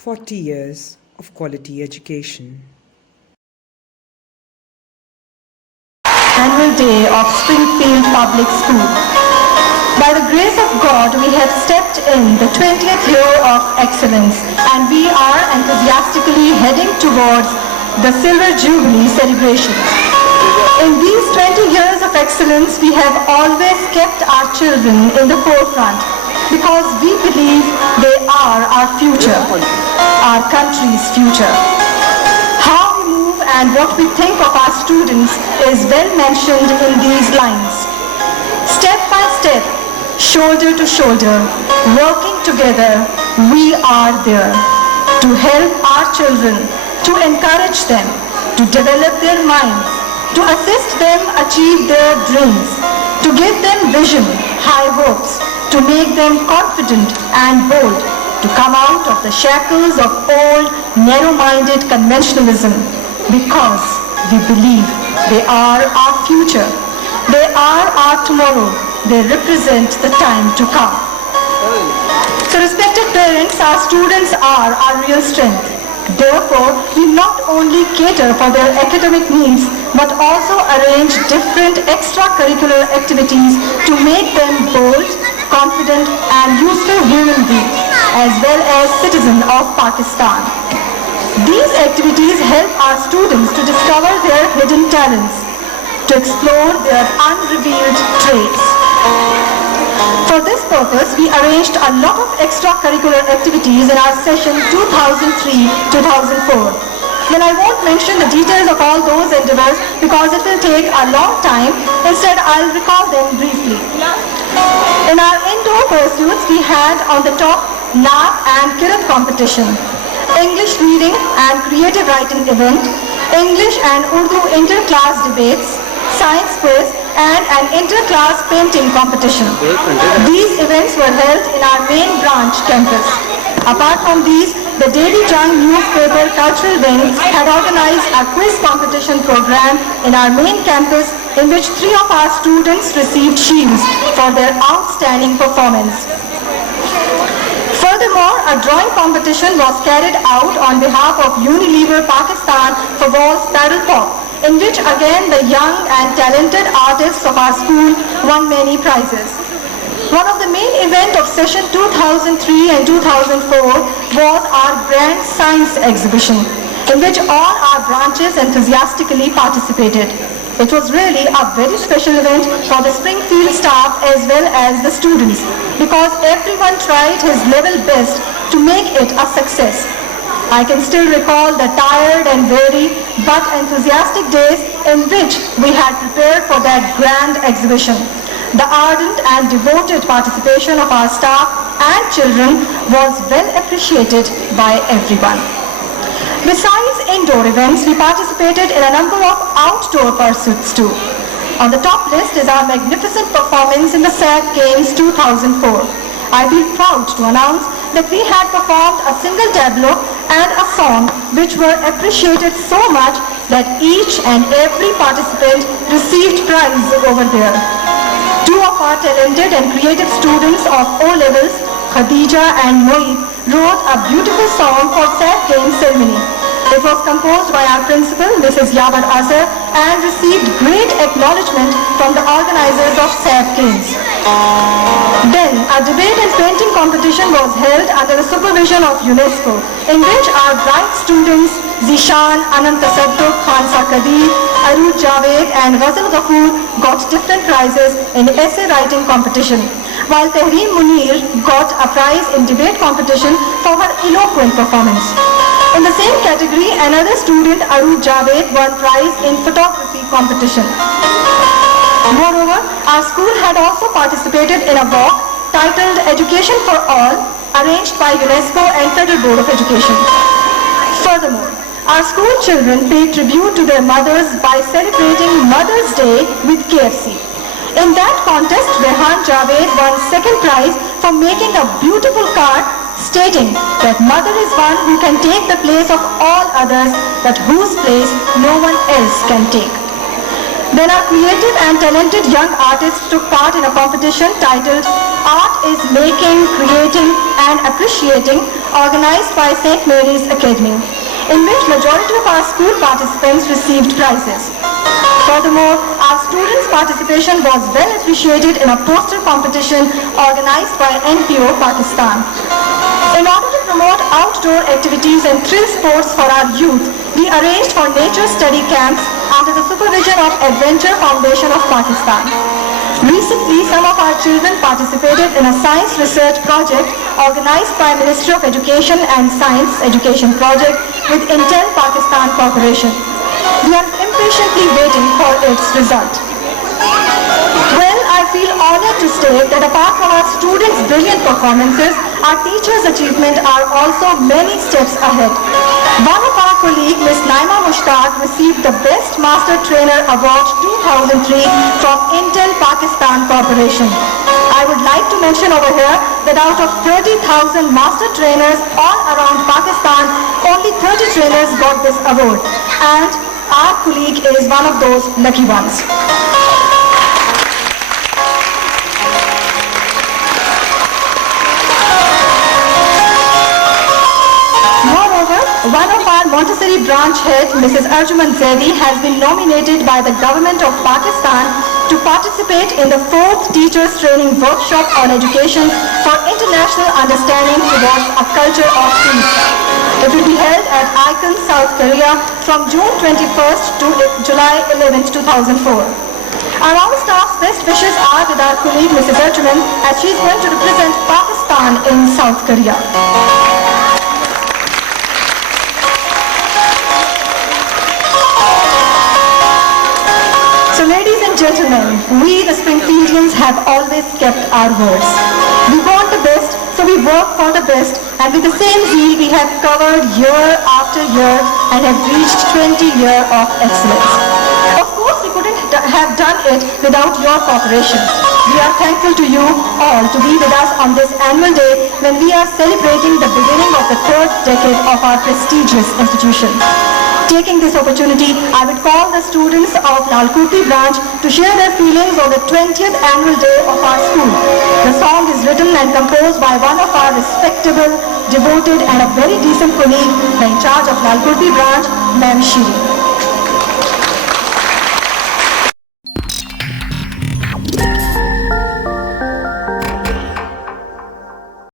40 years of quality education. Annual Day of Springfield Public School. By the grace of God, we have stepped in the 20th year of excellence, and we are enthusiastically heading towards the Silver Jubilee celebrations. In these 20 years of excellence, we have always kept our children in the forefront because we believe they are our future, our country's future. How we move and what we think of our students is well mentioned in these lines. Step by step, shoulder to shoulder, working together, we are there to help our children, to encourage them, to develop their minds, to assist them achieve their dreams, to give them vision, high hopes, to make them confident and bold, to come out of the shackles of old, narrow-minded conventionalism, because we believe they are our future, they are our tomorrow, they represent the time to come. So respected parents, our students are our real strength. Therefore, we not only cater for their academic needs, but also arrange different extracurricular activities to make them bold, confident and useful human beings, as well as citizens of Pakistan. These activities help our students to discover their hidden talents, to explore their unrevealed traits. For this purpose, we arranged a lot of extracurricular activities in our session 2003-2004. Then I won't mention the details of all those endeavors because it will take a long time. Instead, I'll recall them briefly. In our indoor pursuits, we had on the top Naat and Kirat competition, English reading and creative writing event, English and Urdu inter-class debates, science quiz, and an inter-class painting competition. These events were held in our main branch campus. Apart from these, the Daily Jung newspaper Cultural Wing had organized a quiz competition program in our main campus in which 3 of our students received shields for their outstanding performance. Furthermore, a drawing competition was carried out on behalf of Unilever Pakistan for Walls Paddle Pop, in which again the young and talented artists of our school won many prizes. One of the main events of session 2003 and 2004 was our Grand Science Exhibition, in which all our branches enthusiastically participated. It was really a very special event for the Springfield staff as well as the students, because everyone tried his level best to make it a success. I can still recall the tired and weary but enthusiastic days in which we had prepared for that grand exhibition. The ardent and devoted participation of our staff and children was well appreciated by everyone. Besides indoor events, we participated in a number of outdoor pursuits too. On the top list is our magnificent performance in the SAG Games 2004. I feel proud to announce that we had performed a single tableau and a song which were appreciated so much that each and every participant received prize over there. 2 of our talented and creative students of O levels, Khadija and Moeed, wrote a beautiful song for SAG Games ceremony. It was composed by our principal, Mrs. Yabar Azhar, and received great acknowledgement from the organizers of SAG Games. Then, a debate and painting competition was held under the supervision of UNESCO, in which our bright students Zishan, Anand Tasadduq, Khansa Kadir, Aruj Javed and Ghazal Ghafoor got different prizes in essay writing competition, while Tehreem Munir got a prize in debate competition for her eloquent performance. In the same category, another student, Aruj Javed, won prize in photography competition. Moreover, our school had also participated in a walk titled Education for All, arranged by UNESCO and Federal Board of Education. Furthermore, our school children paid tribute to their mothers by celebrating Mother's Day with KFC. In that contest, Rehan Javed won second prize for making a beautiful card stating that mother is one who can take the place of all others, but whose place no one else can take. Then our creative and talented young artists took part in a competition titled Art is making, creating and appreciating, organized by St. Mary's Academy, in which majority of our school participants received prizes. Furthermore, our students' participation was well appreciated in a poster competition organized by NPO Pakistan. In order to promote outdoor activities and thrill sports for our youth, we arranged for nature study camps under the supervision of Adventure Foundation of Pakistan. Recently, some of our children participated in a science research project organized by Ministry of Education and Science Education Project with Intel Pakistan Corporation. We are impatiently waiting for its result. Well, I feel honored to state that apart from our students' brilliant performances, our teachers' achievements are also many steps ahead. One of our colleagues, Ms. Naima Mushtaq, received the Best Master Trainer Award 2003 from Intel Pakistan Corporation. I would like to mention over here that out of 30,000 master trainers all around Pakistan, only 30 trainers got this award. And our colleague is one of those lucky ones. Moreover, one of our Montessori branch head, Mrs. Arjuman Zaidi, has been nominated by the government of Pakistan to participate in the 4th Teachers Training Workshop on Education for International Understanding towards a Culture of Peace. It will be held at Icon, South Korea from June 21st to July 11th, 2004. Our all staff's best wishes are with our colleague Mrs. Arjuman as she is going to represent Pakistan in South Korea. So ladies and gentlemen, we the Springfieldians have always kept our words. We want the best, so we work for the best, and with the same zeal we have covered year after year and have reached 20 years of excellence. Of course, we couldn't have done it without your cooperation. We are thankful to you all to be with us on this annual day when we are celebrating the beginning of the 3rd decade of our prestigious institution. Taking this opportunity, I would call the students of Lalkurti branch to share their feelings on the 20th annual day of our school. The song is written and composed by one of our respectable, devoted and a very decent colleague in charge of Lalkurti branch, Ma'am Shiri.